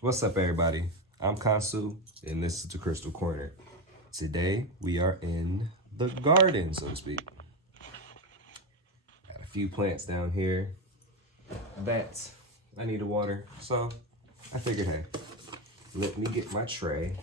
What's up, everybody? I'm Kansu, and this is the Crystal Corner. Today, we are in the garden, so to speak. Got a few plants down here that I need to water, so I figured, hey, let me get my tray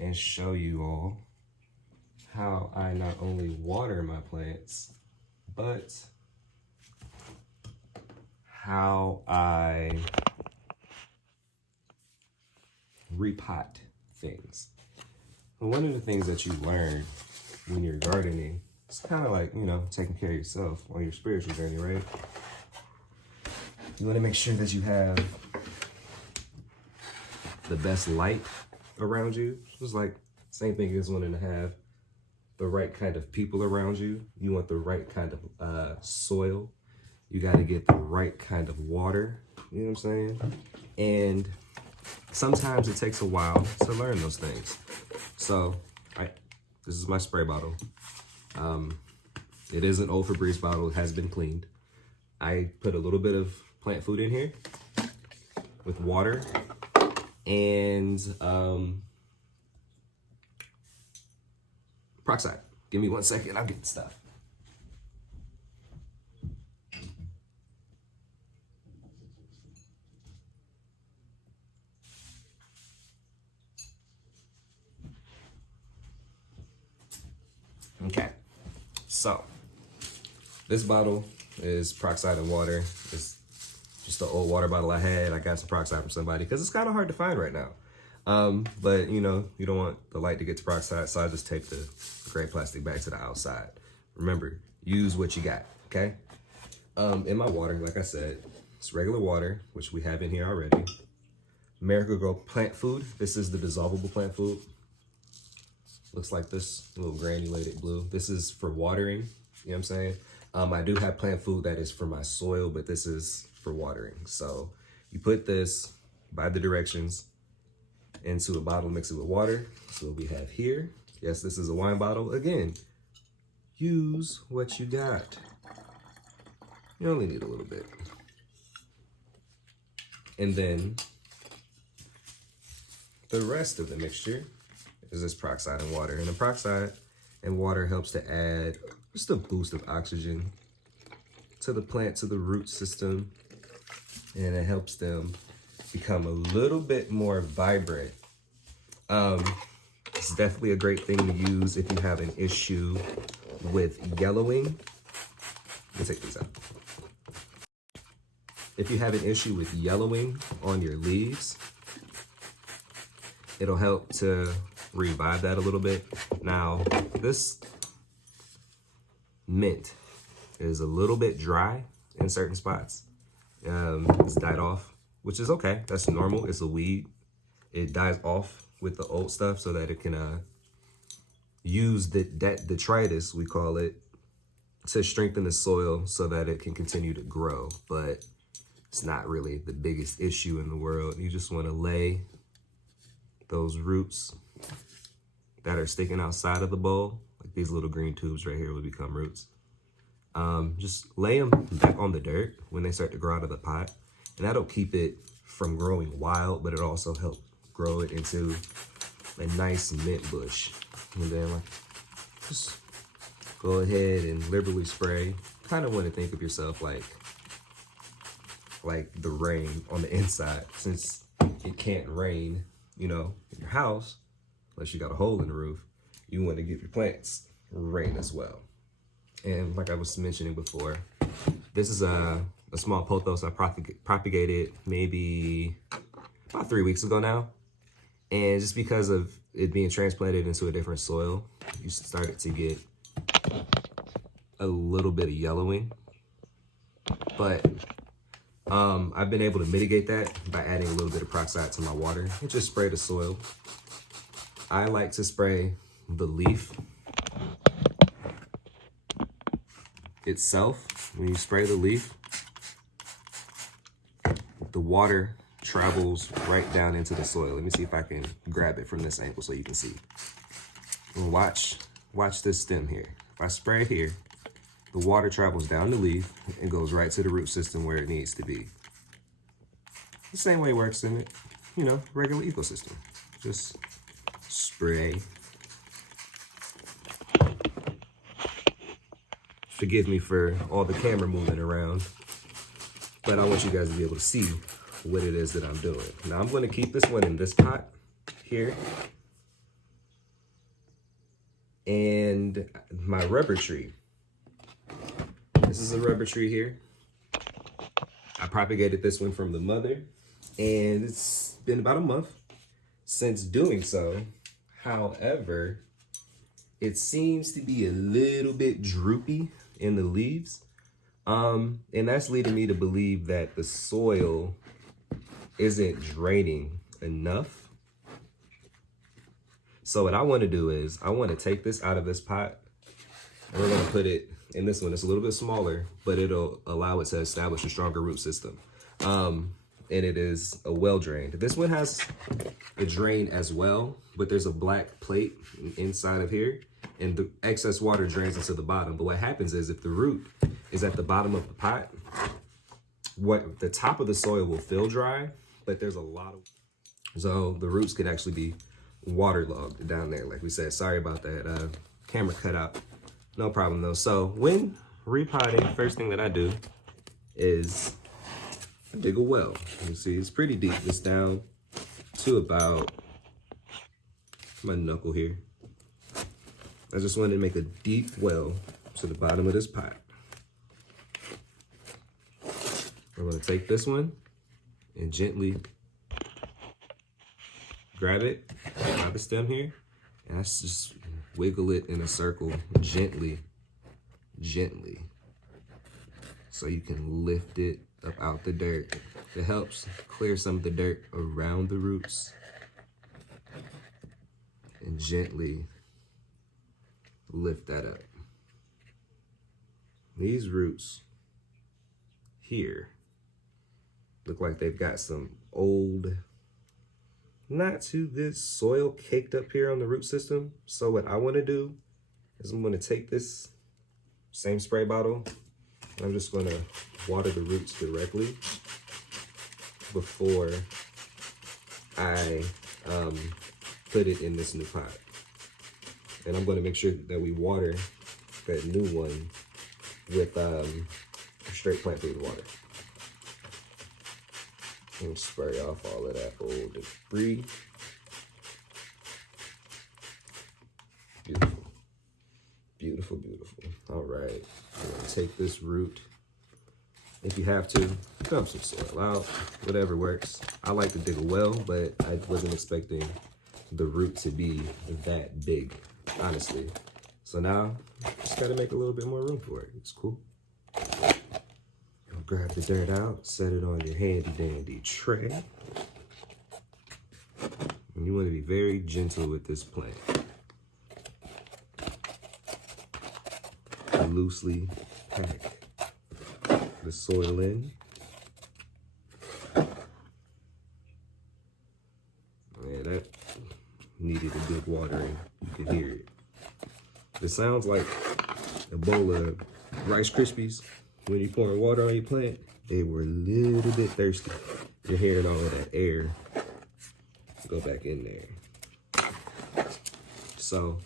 and show you all how I not only water my plants, but how I repot things. One of the things that you learn when you're gardening, it's kind of like, taking care of yourself on your spiritual journey, right? You want to make sure that you have the best light around you. It's like same thing as wanting to have the right kind of people around you. You want the right kind of soil. You got to get the right kind of water. You know what I'm saying? And sometimes it takes a while to learn those things. So, this is my spray bottle. It is an old Febreze bottle. It has been cleaned. I put a little bit of plant food in here with water and peroxide. Give me 1 second. I'll get the stuff. Okay, so this bottle is peroxide and water. It's just an old water bottle I had. I got some peroxide from somebody because it's kind of hard to find right now. But you don't want the light to get to peroxide, so I just tape the gray plastic bag to the outside. Remember, use what you got, okay? In my water, like I said, it's regular water, which we have in here already. Miracle-Gro plant food. This is the dissolvable plant food. Looks like this little granulated blue. This is for watering, you know what I'm saying? I do have plant food that is for my soil, but this is for watering. So you put this by the directions into a bottle, mix it with water. So what we have here, yes, this is a wine bottle. Again, use what you got. You only need a little bit. And then the rest of the mixture is this peroxide and water. And the peroxide and water helps to add just a boost of oxygen to the plant, to the root system. And it helps them become a little bit more vibrant. It's definitely a great thing to use if you have an issue with yellowing. Let me take these out. If you have an issue with yellowing on your leaves, it'll help to revive that a little bit. Now, this mint is a little bit dry in certain spots. It's died off, which is okay. That's normal. It's a weed. It dies off with the old stuff so that it can use that detritus, we call it, to strengthen the soil so that it can continue to grow. But it's not really the biggest issue in the world. You just want to lay those roots that are sticking outside of the bowl, like these little green tubes right here will become roots. Just lay them back on the dirt when they start to grow out of the pot, and that'll keep it from growing wild, but it also help grow it into a nice mint bush. And then just go ahead and liberally spray. Kind of want to think of yourself like the rain on the inside, since it can't rain, in your house, unless you got a hole in the roof. You want to give your plants rain as well. And like I was mentioning before, this is a small pothos I propagated maybe about 3 weeks ago now. And just because of it being transplanted into a different soil, you started to get a little bit of yellowing. But I've been able to mitigate that by adding a little bit of peroxide to my water and just spray the soil. I like to spray the leaf itself. When you spray the leaf, the water travels right down into the soil. Let me see if I can grab it from this angle so you can see. And watch this stem here. If I spray it here, the water travels down the leaf and goes right to the root system where it needs to be. The same way it works, isn't it? you know, regular ecosystem. Just spray. Forgive me for all the camera moving around, but I want you guys to be able to see what it is that I'm doing. Now I'm going to keep this one in this pot here. And my rubber tree. This is a rubber tree here. I propagated this one from the mother, and it's been about a month since doing so. However, it seems to be a little bit droopy in the leaves. And that's leading me to believe that the soil isn't draining enough. So what I want to do is I want to take this out of this pot, and we're going to put it in this one. It's a little bit smaller, but it'll allow it to establish a stronger root system. And it is a well drained. This one has a drain as well, but there's a black plate inside of here, and the excess water drains into the bottom. But what happens is if the root is at the bottom of the pot, the top of the soil will feel dry, but there's a lot of, so the roots could actually be waterlogged down there. Like we said, sorry about that, camera cut out. No problem though. So when repotting, first thing that I do is dig a well. You see, it's pretty deep. It's down to about my knuckle here. I just wanted to make a deep well to the bottom of this pot. I'm gonna take this one and gently grab it by the stem here, and I just wiggle it in a circle gently, so you can lift it up out the dirt. It helps clear some of the dirt around the roots, and gently lift that up. These roots here look like they've got some old, not too good soil caked up here on the root system. So what I want to do is I'm going to take this same spray bottle, and I'm just going to water the roots directly before I put it in this new pot. And I'm going to make sure that we water that new one with straight plant food water. And spray off all of that old debris. Beautiful. Beautiful, beautiful. All right. I'm going to take this root. If you have to, dump some soil out. Whatever works. I like to dig a well, but I wasn't expecting the root to be that big, honestly. So now, just got to make a little bit more room for it. It's cool. Grab the dirt out, set it on your handy dandy tray. And you want to be very gentle with this plant. Loosely pack the soil in. Man, that needed a good watering. You can hear it. It sounds like a bowl of Rice Krispies. When you pour water on your plant, they were a little bit thirsty. You're hearing all of that air go back in there. So,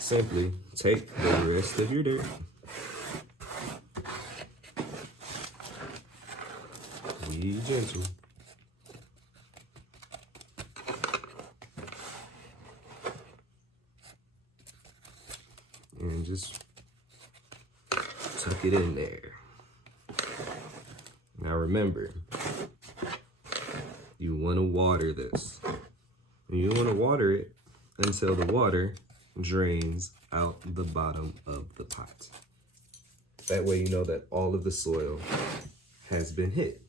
simply take the rest of your dirt, be gentle, and just tuck it in there. Now remember, you want to water this. You want to water it until the water drains out the bottom of the pot. That way you know that all of the soil has been hit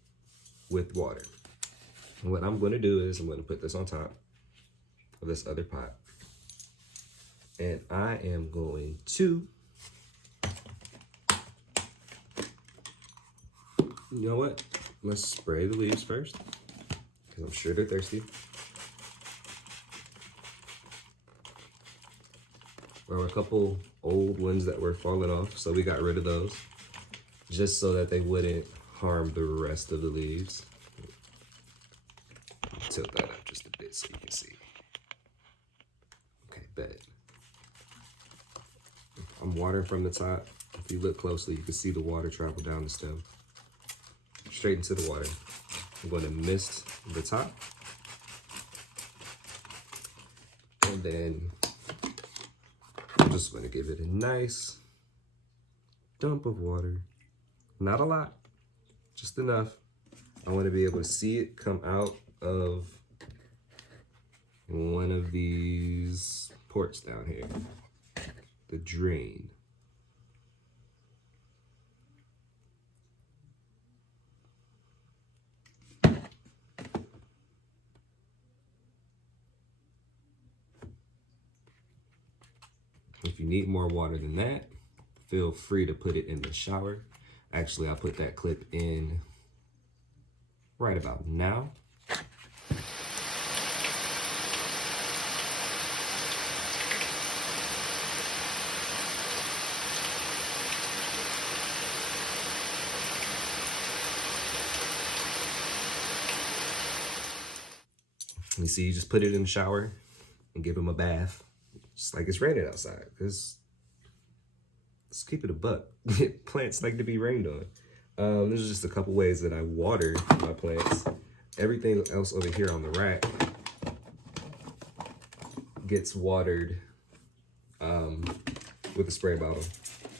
with water. And what I'm going to do is I'm going to put this on top of this other pot. And I am going to, you know what? Let's spray the leaves first, because I'm sure they're thirsty. There were a couple old ones that were falling off, so we got rid of those, just so that they wouldn't harm the rest of the leaves. tilt that up just a bit so you can see. Okay, bet. I'm watering from the top. If you look closely, you can see the water travel down the stem, straight into the water. I'm going to mist the top. And then I'm just going to give it a nice dump of water. Not a lot, just enough. I want to be able to see it come out of one of these ports down here, the drain. If you need more water than that, feel free to put it in the shower. Actually, I'll put that clip in right about now. You see, you just put it in the shower and give them a bath. Just like it's raining outside, because let's keep it a buck. Plants like to be rained on. There's just a couple ways that I water my plants. Everything else over here on the rack gets watered with a spray bottle.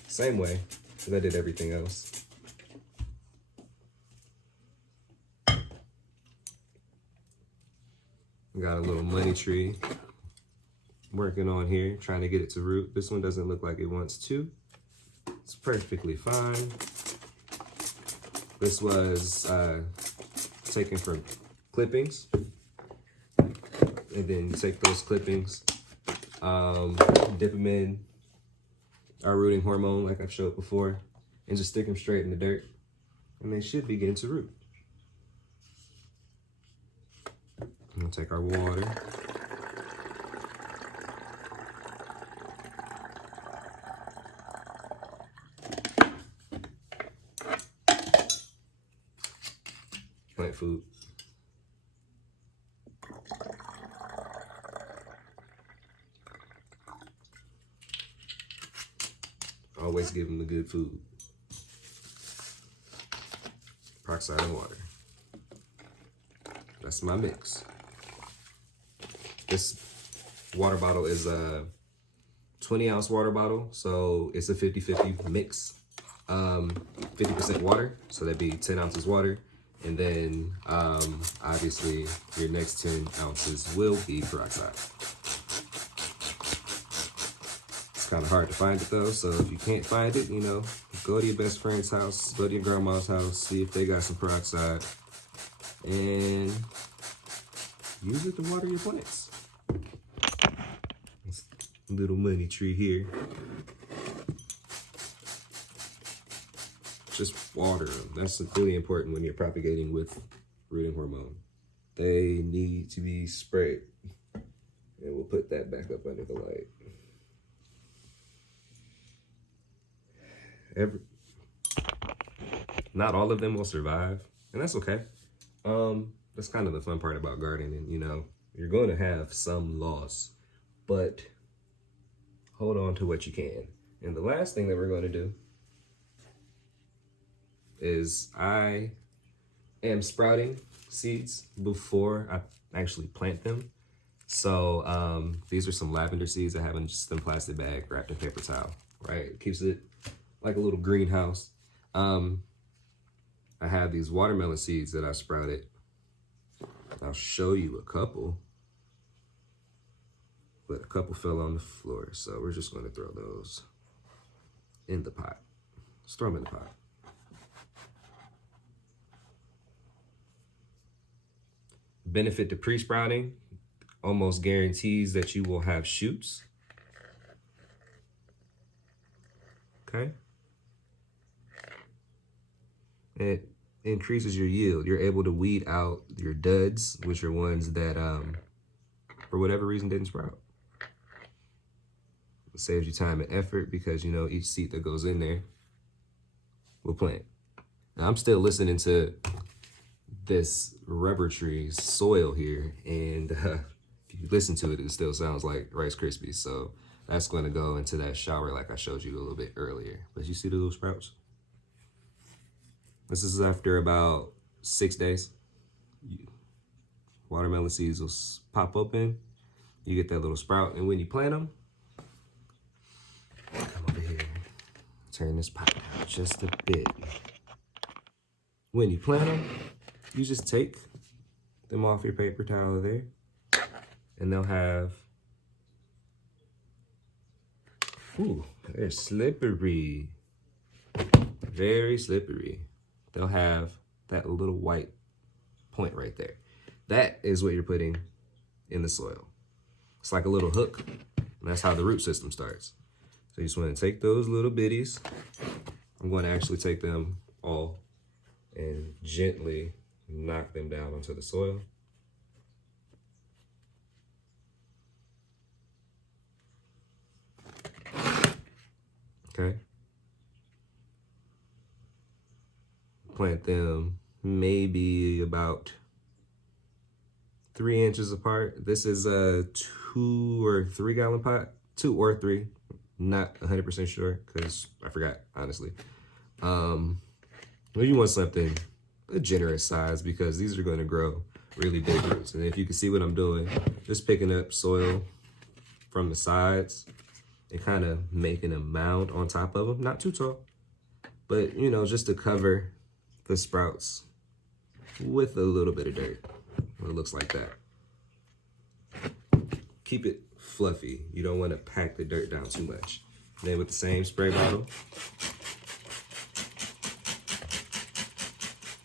Same way as I did everything else. Got a little money tree working on here, trying to get it to root. This one doesn't look like it wants to. It's perfectly fine. This was taken from clippings. And then you take those clippings, dip them in our rooting hormone like I've showed before, and just stick them straight in the dirt. And they should begin to root. We'll take our water. Plant food. Always give them the good food. Peroxide and water. That's my mix. This water bottle is a 20-ounce water bottle, so it's a 50-50 mix. 50% water, so that'd be 10 ounces water. And then obviously your next 10 ounces will be peroxide. It's kind of hard to find it though, so if you can't find it, you know, go to your best friend's house, go to your grandma's house, see if they got some peroxide, and use it to water your plants. This little money tree here. Just water them. That's really important when you're propagating with rooting hormone. They need to be sprayed. And we'll put that back up under the light. Not all of them will survive, and that's okay. That's kind of the fun part about gardening, you know. You're going to have some loss, but hold on to what you can. And the last thing that we're going to do is I am sprouting seeds before I actually plant them. So these are some lavender seeds I have in just a plastic bag wrapped in paper towel, right? It keeps it like a little greenhouse. I have these watermelon seeds that I sprouted. I'll show you a couple, but a couple fell on the floor. So we're just going to throw those in the pot. Let's throw them in the pot. Benefit to pre-sprouting, almost guarantees that you will have shoots. Okay. It increases your yield. You're able to weed out your duds, which are ones that, for whatever reason, didn't sprout. It saves you time and effort because, you know, each seed that goes in there will plant. Now, I'm still listening to this rubber tree soil here, and if you listen to it, it still sounds like Rice Krispies. So that's going to go into that shower like I showed you a little bit earlier. But you see the little sprouts? This is after about 6 days. Watermelon seeds will pop open. You get that little sprout, and when you plant them, come over here, turn this pot down just a bit. When you plant them, you just take them off your paper towel there, and they'll have, ooh, they're slippery, very slippery. They'll have that little white point right there. That is what you're putting in the soil. It's like a little hook, and that's how the root system starts. So you just want to take those little bitties. I'm going to actually take them all and gently knock them down onto the soil. Okay. Plant them maybe about 3 inches apart. This is a 2 or 3 gallon pot, 2 or 3. Not 100% sure because I forgot, honestly. But you want something a generous size because these are going to grow really big roots. And if you can see what I'm doing, just picking up soil from the sides and kind of making a mound on top of them. Not too tall, but you know, just to cover the sprouts with a little bit of dirt. It looks like that. Keep it fluffy. You don't want to pack the dirt down too much. Then with the same spray bottle,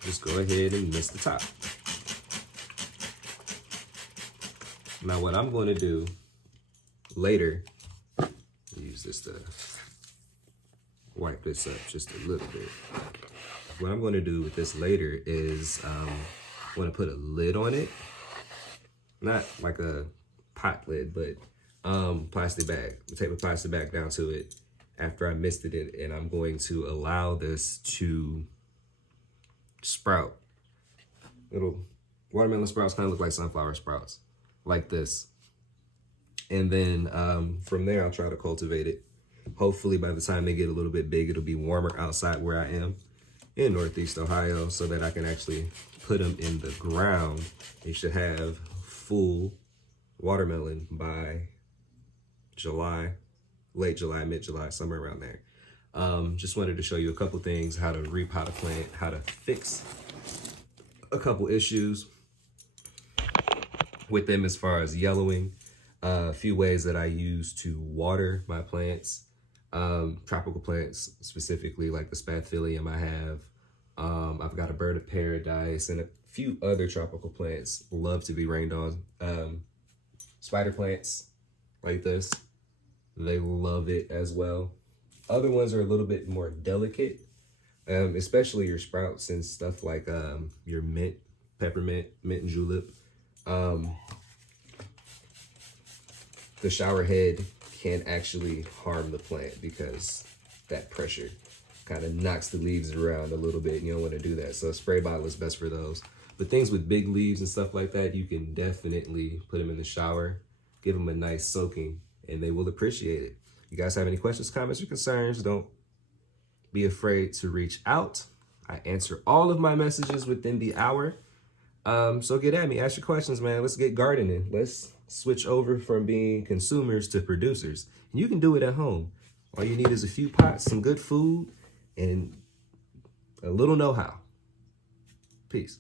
just go ahead and mist the top. Now what I'm going to do later, use this to wipe this up just a little bit. What I'm going to do with this later is I'm going to put a lid on it. Not like a pot lid, but plastic bag. I'll tape a plastic bag down to it after I misted it, and I'm going to allow this to sprout. Little watermelon sprouts kind of look like sunflower sprouts, like this. And then from there, I'll try to cultivate it. Hopefully by the time they get a little bit big, it'll be warmer outside where I am in Northeast Ohio, so that I can actually put them in the ground. You should have full watermelon by July, late July, mid-July, somewhere around there. Just wanted to show you a couple things, how to repot a plant, how to fix a couple issues with them as far as yellowing. A few ways that I use to water my plants, tropical plants specifically, like the Spathiphyllum I have. I've got a bird of paradise and a few other tropical plants love to be rained on. Spider plants like this, they love it as well. Other ones are a little bit more delicate, especially your sprouts and stuff like your mint, peppermint, mint and julep. The shower head can actually harm the plant because that pressure kind of knocks the leaves around a little bit, and you don't want to do that. So a spray bottle is best for those. But things with big leaves and stuff like that, you can definitely put them in the shower, give them a nice soaking, and they will appreciate it. You guys have any questions, comments, or concerns, don't be afraid to reach out. I answer all of my messages within the hour. So get at me, ask your questions, man. Let's get gardening. Let's switch over from being consumers to producers. And you can do it at home. All you need is a few pots, some good food, and a little know-how. Peace.